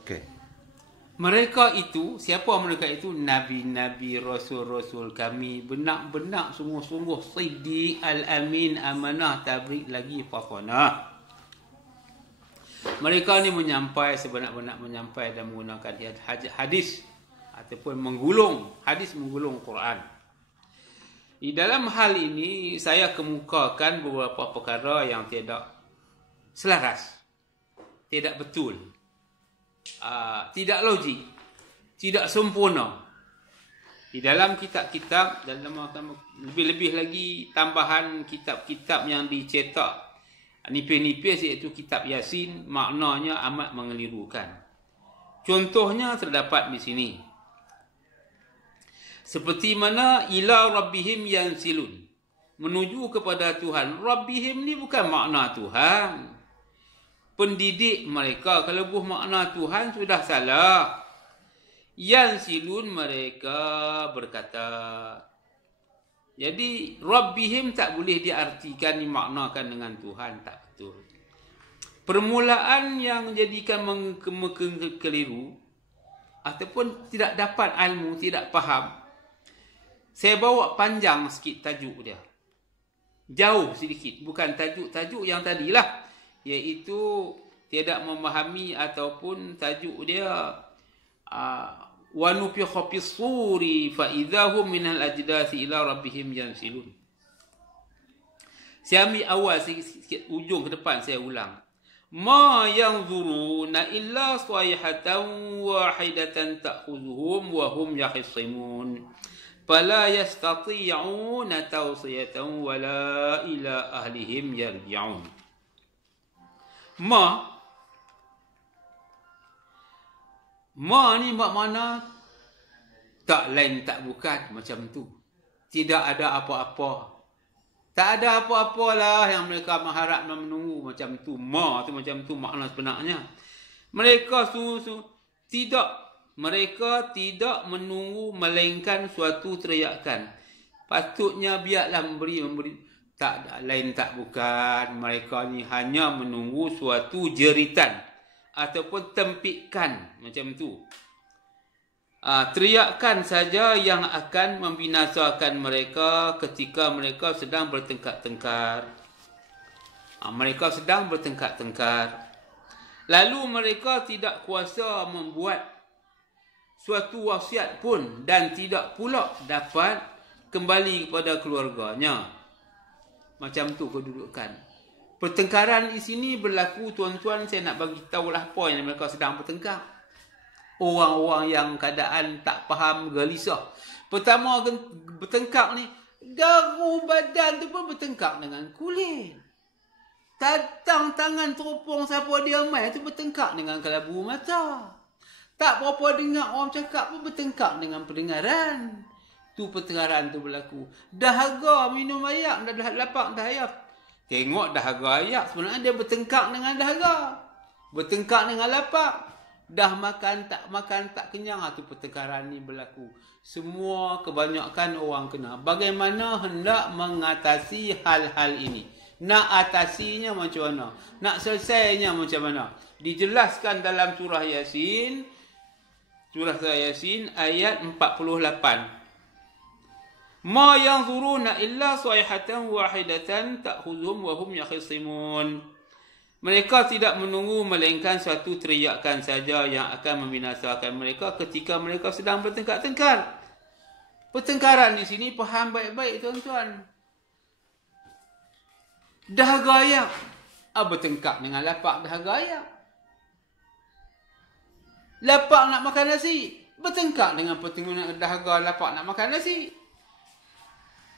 Okey. Mereka itu, siapa mereka itu? Nabi-nabi, rasul-rasul kami, benak-benak sungguh-sungguh siddiq, al-amin, amanah, tabrik lagi fatanah. Mereka ni menyampai sebenar-benar menyampai dan menggunakan hadis ataupun menggulung hadis, menggulung Quran. Di dalam hal ini saya kemukakan beberapa perkara yang tidak selaras, tidak betul, tidak logik, tidak sempurna. Di dalam kitab-kitab, dalam lebih-lebih lagi tambahan kitab-kitab yang dicetak nipis-nipis, iaitu kitab Yasin, maknanya amat mengelirukan. Contohnya terdapat di sini. Seperti mana ila rabbihim yansilun, menuju kepada Tuhan. Rabbihim ni bukan makna Tuhan. Pendidik mereka kalau buh makna Tuhan sudah salah. Yansilun, mereka berkata. Jadi Rabbihim tak boleh diartikan, dimaknakan dengan Tuhan, tak betul. Permulaan yang menjadikan keliru ataupun tidak dapat ilmu, tidak faham. Saya bawa panjang sikit tajuk dia. Jauh sedikit, bukan tajuk yang tadilah, iaitu tidak memahami ataupun tajuk dia wa nufikha fis suri fa idahum minal ajdathi ila rabbihim yansilun. Saya ambil awal sikit ujung ke depan, saya ulang. Ma yanzuruna illa sayhatan wahidatan ta'khudhuhum wa hum yakhisimun fala yastati'una tawsiyatan wala ila ahlihim yarji'un. Ma ni makna tak lain tak bukan, macam tu. Tidak ada apa-apa. Tak ada apa-apalah yang mereka mengharap dan menunggu, macam tu. Ma tu macam tu makna sebenarnya. Mereka tidak menunggu melainkan suatu teriakan. Patutnya biarlah memberi. Tak ada lain tak bukan. Mereka ni hanya menunggu suatu jeritan ataupun tempikan, macam tu. Teriakan saja yang akan membinasakan mereka ketika mereka sedang bertengkar-tengkar. Mereka sedang bertengkar-tengkar. Lalu mereka tidak kuasa membuat suatu wasiat pun dan tidak pula dapat kembali kepada keluarganya. Macam tu kedudukan. Pertengkaran di sini berlaku, tuan-tuan, saya nak bagi tahulah poin yang mereka sedang bertengkar. Orang-orang yang keadaan tak faham, gelisah. Pertama bertengkar ni, garu badan tu pun bertengkar dengan kulit. Tangan teropong siapa dia mai tu bertengkar dengan kelabu mata. Tak berapa dengar orang cakap pun bertengkar dengan pendengaran. Tu pertengkaran tu berlaku. Dahaga minum air, dah lapar dah air. Tengok dahaga ayak, sebenarnya dia bertengkar dengan dahaga. Bertengkar dengan lapar. Dah makan tak kenyang, tu pertengkaran ni berlaku. Semua kebanyakan orang kena. Bagaimana hendak mengatasi hal-hal ini? Nak atasinya macam mana? Nak selesainya macam mana? Dijelaskan dalam surah Yasin. Surah Yasin ayat 48. Ma yanzuruna illa sayhatan wahidatan ta'khudhuhum wa hum yakhisimun. Mereka tidak menunggu melainkan suatu teriakan saja yang akan membinasakan mereka ketika mereka sedang bertengkar-tengkar. Pertengkaran di sini faham baik-baik, tuan-tuan. Dahaga ayak. Bertengkar dengan lapak dahaga ayak. Lapak nak makan nasi. Bertengkar dengan pertengkaran dahaga lapak nak makan nasi.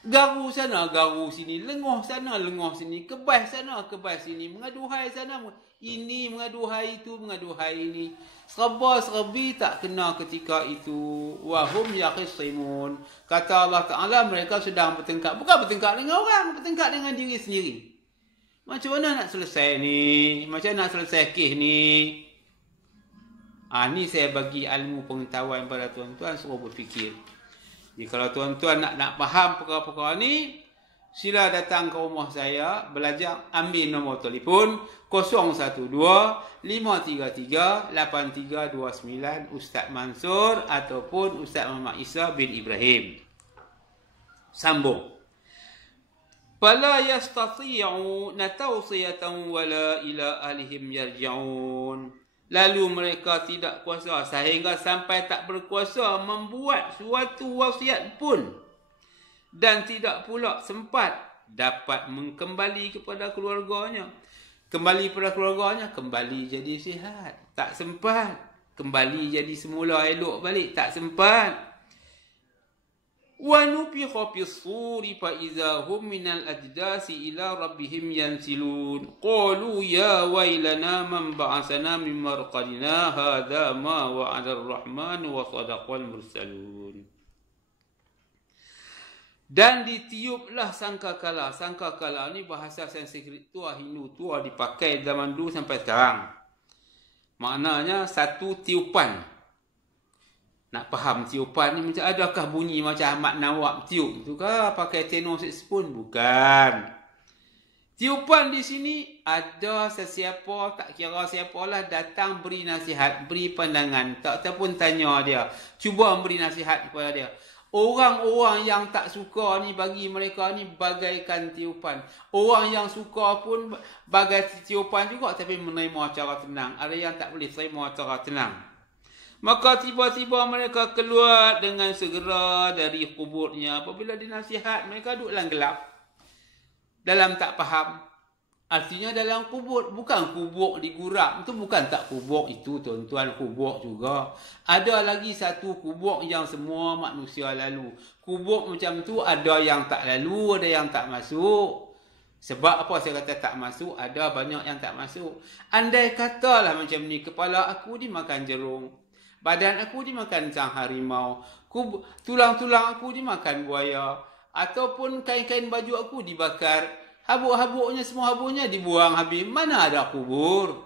Garu sana, garu sini, lengoh sana, lengoh sini, kebas sana, kebas sini, mengaduhai sana, ini mengaduhai itu, mengaduhai ini. Serba-serbi tak kena ketika itu. Wahum yakhisimun. Kata Allah Ta'ala, mereka sedang bertengkar. Bukan bertengkar dengan orang, bertengkar dengan diri sendiri. Macam mana nak selesai ni? Macam mana nak selesai kes ni? Ni saya bagi ilmu pengetahuan pada tuan-tuan, suruh berfikir. Jadi kalau tuan-tuan nak faham perkara-perkara ni, sila datang ke rumah saya belajar, ambil nombor telefon 012-533-8329 Ustaz Mansur ataupun Ustaz Muhammad Isa bin Ibrahim. Sambung. Fala yastati'una tawsiyatan wala ila ahlihim yarji'un. Lalu mereka tidak kuasa sehingga sampai tak berkuasa membuat suatu wasiat pun, dan tidak pula sempat dapat mengembali kepada keluarganya. Kembali kepada keluarganya, kembali jadi sihat. Tak sempat. Kembali jadi semula elok balik. Tak sempat. Wa nufikha fis-suri fa idza hum minal ajdasi ila rabbihim yansilun. Qalu ya wailana man ba'athana min marqadina hadza ma wa'ada ar-rahman wa sadaqal mursalun. Dan ditiuplah sangkakala. Sangkakala ni bahasa Sanskrit tua, Hindu tua, dipakai zaman dulu sampai sekarang. Maknanya satu tiupan. Nak faham tiupan ni macam adakah bunyi macam Ahmad Nawab tiup tu kah? Pakai tenor saxophone? Bukan. Tiupan di sini ada sesiapa, tak kira siapalah, datang beri nasihat, beri pandangan. Tak pun tanya dia. Cuba beri nasihat kepada dia. Orang-orang yang tak suka ni, bagi mereka ni bagaikan tiupan. Orang yang suka pun bagai tiupan juga, tapi menerima cara tenang. Ada yang tak boleh terima cara tenang. Maka tiba-tiba mereka keluar dengan segera dari kuburnya. Apabila dinasihat, mereka duduk dalam gelap, dalam tak faham. Artinya dalam kubur, bukan kubur digurap. Itu bukan tak kubur itu, tuan-tuan, kubur juga. Ada lagi satu kubur yang semua manusia lalu. Kubur macam tu ada yang tak lalu, ada yang tak masuk. Sebab apa saya kata tak masuk? Ada banyak yang tak masuk. Andai katalah macam ni, kepala aku dimakan jerung, badan aku dimakan sang harimau, tulang-tulang aku dimakan buaya, ataupun kain-kain baju aku dibakar, habuk-habuknya, semua habuknya dibuang habis. Mana ada kubur?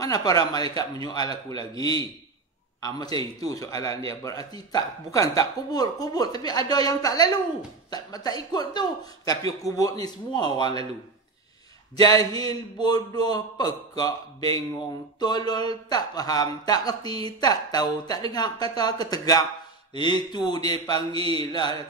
Mana para malaikat menyoal aku lagi? Macam itu soalan dia. Berarti bukan tak kubur. Kubur, tapi ada yang tak lalu. Tak ikut tu. Tapi kubur ni semua orang lalu. Jahil, bodoh, pekak, bengong, tolol, tak faham, tak kerti, tak tahu, tak dengar kata ketegak. Itu dia panggil lah.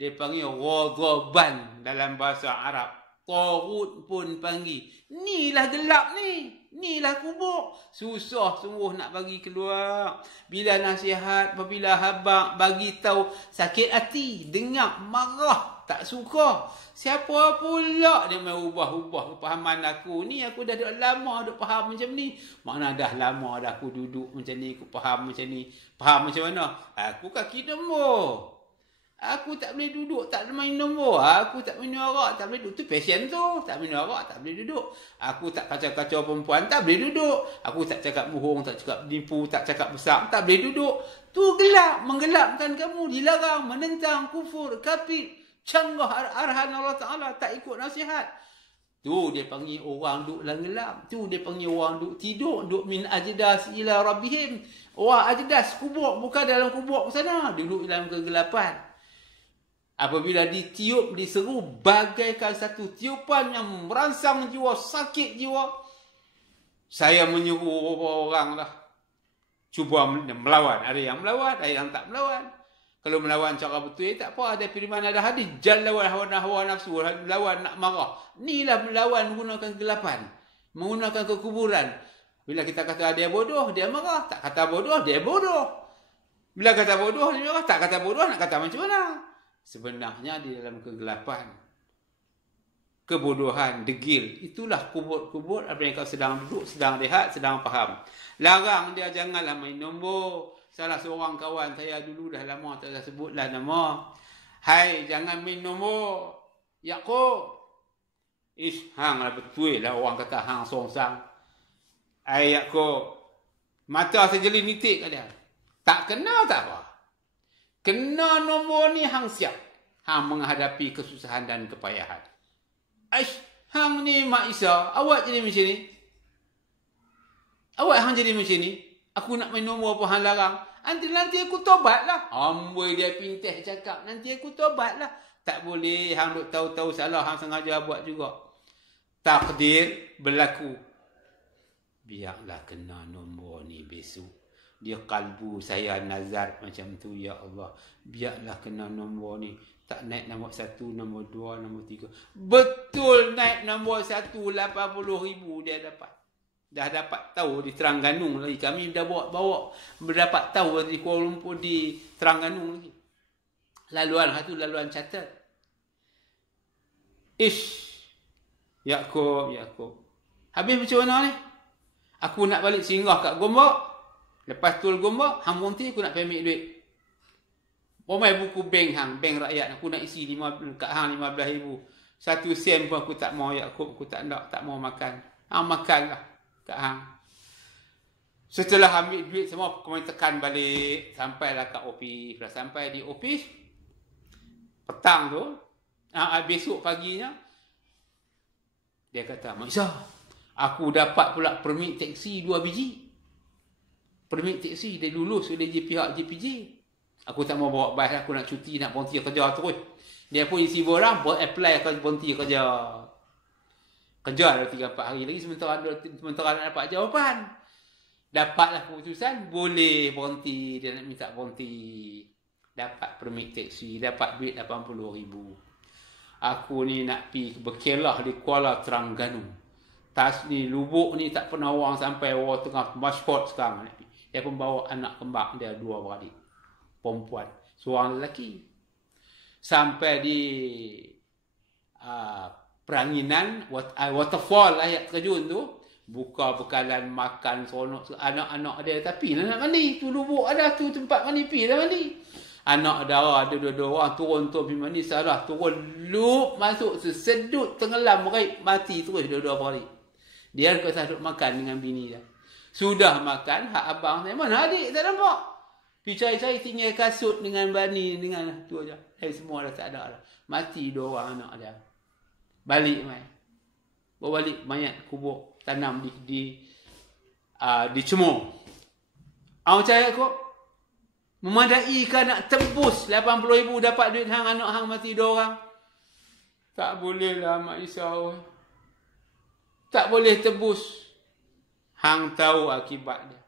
Dia panggil ghadaban dalam bahasa Arab. Taghut pun panggil. Inilah gelap ni. Inilah kubur. Susah sungguh nak bagi keluar. Bila nasihat, bila habaq, bagi tahu, sakit hati, dengar, marah, tak suka. Siapa pula dia mau ubah-ubah kepahaman aku ni? Aku dah lama duk faham macam ni. Mana dah lama dah aku duduk macam ni, aku faham macam ni. Faham macam mana? Aku kaki demo. Aku tak boleh duduk, tak main nombor. Aku tak minum arak, tak boleh duduk. Tu passion tu. Tak minum arak, tak boleh duduk. Aku tak kacau-kacau perempuan, tak boleh duduk. Aku tak cakap bohong, tak cakap nipu, tak cakap besar, tak boleh duduk. Tu gelap, menggelapkan kamu. Dilarang, menentang, kufur, kafir, canggah arahan Allah Ta'ala, tak ikut nasihat. Tu dia panggil orang duduk dalam gelap. Tu dia panggil orang duduk tidur, duduk min ajdas ila rabbihim. Orang ajdas, kubur, bukan dalam kubur sana. Duduk dalam kegelapan. Apabila ditiup, diseru, bagaikan satu tiupan yang merangsang jiwa, sakit jiwa. Saya menyuruh orang lah, cuba melawan. Ada yang melawan, ada yang tak melawan. Kalau melawan cara betul, tak apa. Ada firman, ada hadis. Jangan lawan hawa nafsu, lawan nak marah. Inilah melawan menggunakan kegelapan, menggunakan kekuburan. Bila kita kata dia bodoh, dia marah. Tak kata bodoh, dia bodoh. Bila kata bodoh, dia marah. Tak kata bodoh, nak kata macam mana? Sebenarnya di dalam kegelapan, kebodohan, degil, itulah kubur-kubur apa yang kau sedang duduk, sedang rehat, sedang faham. Larang dia janganlah main nombor. Salah seorang kawan saya dulu dah lama tak saya sebutlah nama. Hai, jangan main nombor. Yaakob. Hang lah betul lah orang kata hang songsang. Hai Yaakob. Mata sejeli nitik kat dia. Tak kenal tak apa. Kena nombor ni hang siap. Hang menghadapi kesusahan dan kepayahan. Hang ni Mak Isa, awak jadi macam ni. Awak hang jadi macam ni. Aku nak main nombor apa hang larang. Nanti aku tobat lah. Amboi dia pintih cakap. Nanti aku tobat lah. Tak boleh hang duk tahu-tahu salah, hang sengaja buat juga. Takdir berlaku. Biarlah kena nombor ni besok. Dia kalbu saya nazar macam tu, ya Allah. Biarlah kena nombor ni. Tak naik nombor 1, nombor 2, nombor 3. Betul naik nombor 1, 80,000 dia dapat. Dah dapat tahu di Terengganu lagi. Kami dah bawa berdapat tahu di Kuala Lumpur, di Terengganu lagi. Laluan satu, laluan catat. Yaakob. Habis macam mana ni? Aku nak balik singgah kat Gombak. Lepas tu Gombak, hang monti aku nak payment duit. Pomai buku bank hang, bank rakyat. Aku nak isi kat hang 15,000. 1 sen pun aku tak mau, Yaakob. Aku tak mau makan. Hang makan lah kat hang. Setelah ambil duit semua, aku main tekan balik. Sampailah kat ofis. Dah sampai di ofis, petang tu, besok paginya, dia kata, Mak Isa, aku dapat pula permit teksi 2 biji. Permit teksi dia lulus oleh pihak JPJ. Aku tak mau bawa bas, aku nak cuti, nak berhenti kerja terus. Dia pun isi borang, buat apply akan berhenti kerja. Kerja ada 3-4 hari lagi, sementara nak dapat jawapan. Dapatlah keputusan, boleh berhenti, dia nak minta berhenti. Dapat permit teksi, dapat duit 80,000. Aku ni nak pergi berkelah di Kuala Terengganu. Tas ni, Lubuk ni tak pernah orang sampai orang tengah maskot sekarang. Dia pun bawa anak kembar dia 2 beradik. Perempuan, seorang lelaki. Sampai di Peranginan, waterfall ayat terjun tu. Buka bekalan makan seronok anak-anak dia. Tapi nak mandi, tu Lubuk ada tu tempat mandi, pergi dah mandi. Anak darah ada 2 orang turun pergi mandi, salah turun lup masuk sesedut tenggelam meraip mati terus 2 beradik. Dia kata duduk makan dengan bini dia. Sudah makan, hak abang saya, mana adik tak nampak? Pergi cari-cari tinggal kasut dengan bani, dengan tu aja. Semua dah tak ada dah. Mati 2 orang anak dia. Balik mai. Bawa balik mayat kubur, tanam di Cemor. Awak percaya kok? Memadai kan nak tebus 80,000 dapat duit hang, anak hang mati 2 orang? Tak boleh lah Mak Isa. Tak boleh tebus. Hang tahu akibat dia.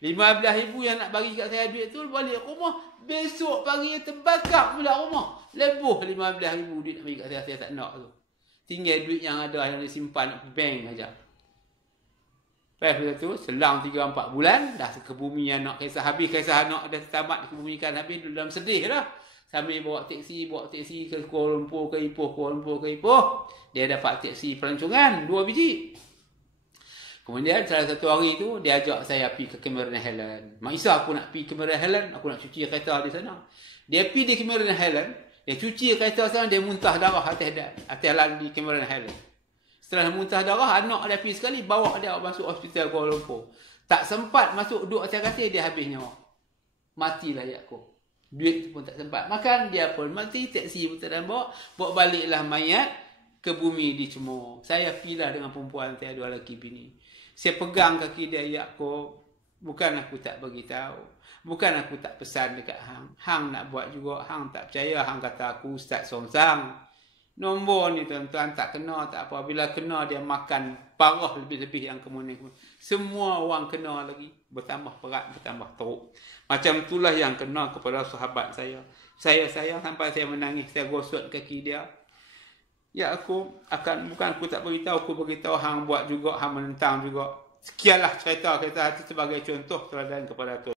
15,000 yang nak bagi kat saya duit tu, balik rumah. Besok pagi terbakar pula rumah. Lebuh 15,000 duit nak bagi kat saya tak nak tu. Tinggal duit yang ada yang disimpan bank aja. Lepas tu, selang 3-4 bulan, dah ke bumi anak kisah habis, kisah anak dah tamat kebumikan habis, dalam sedih lah. Sambil bawa teksi ke Kuala Lumpur ke Ipoh, dia dapat teksi pelancongan 2 biji. Kemudian salah satu hari tu, dia ajak saya pergi ke Cameron Highland. Mak Isa, aku nak pergi Cameron Highland, aku nak cuci kereta di sana. Dia pergi di Cameron Highland, dia cuci kereta sana, dia muntah darah atas lan di Cameron Highland. Setelah muntah darah, anak dia pergi sekali, bawa dia masuk hospital Kuala Lumpur. Tak sempat masuk duduk atas katil, dia habis nyawa. Matilah Yaakob. Duit pun tak sempat makan, dia pun mati, teksi pun tak bawa. Bawa baliklah mayat ke bumi di Cemor. Saya pergilah dengan perempuan, saya 2 lelaki bini. Saya pegang kaki dia, Yaakob. Bukan aku tak beritahu. Bukan aku tak pesan dekat hang. Hang nak buat juga, hang tak percaya. Hang kata aku Ustaz Songsang. Nombor ni tuan-tuan tak kena, tak apa. Bila kena dia makan parah lebih-lebih yang kemudian. Semua orang kena lagi. Bertambah berat, bertambah teruk. Macam itulah yang kena kepada sahabat saya. Saya sayang sampai saya menangis. Saya gosok kaki dia. Ya aku bukan aku tak beritahu. Aku beritahu hang buat juga, hang menentang juga. Sekianlah cerita kita sebagai contoh teladan kepada tu.